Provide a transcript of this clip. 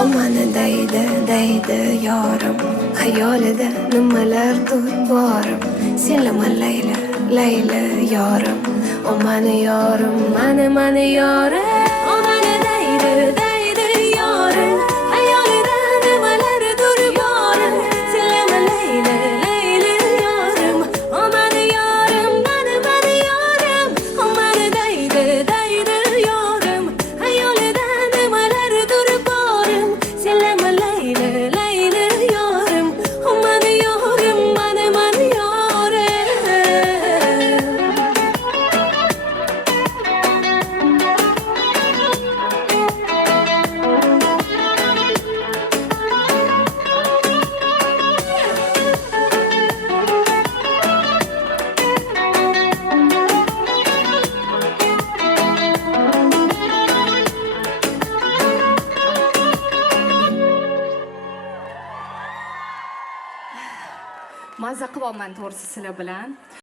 O mani deydi yorim, xayolida nimalardir borim. Senlama Layla, Layla yorim. O mani yorim, mani yorim. O mani deydi yorim, xayolida nimalardir borim. Senlama Layla, Layla yorim. O mani yorim, mani yorim. O mani deydi yorim, xayolida nimalardir borim. Senlama Layla, Layla yorim. O mani yorim, mani yorim. Mazza qilyapman to'g'risi sizlar bilan.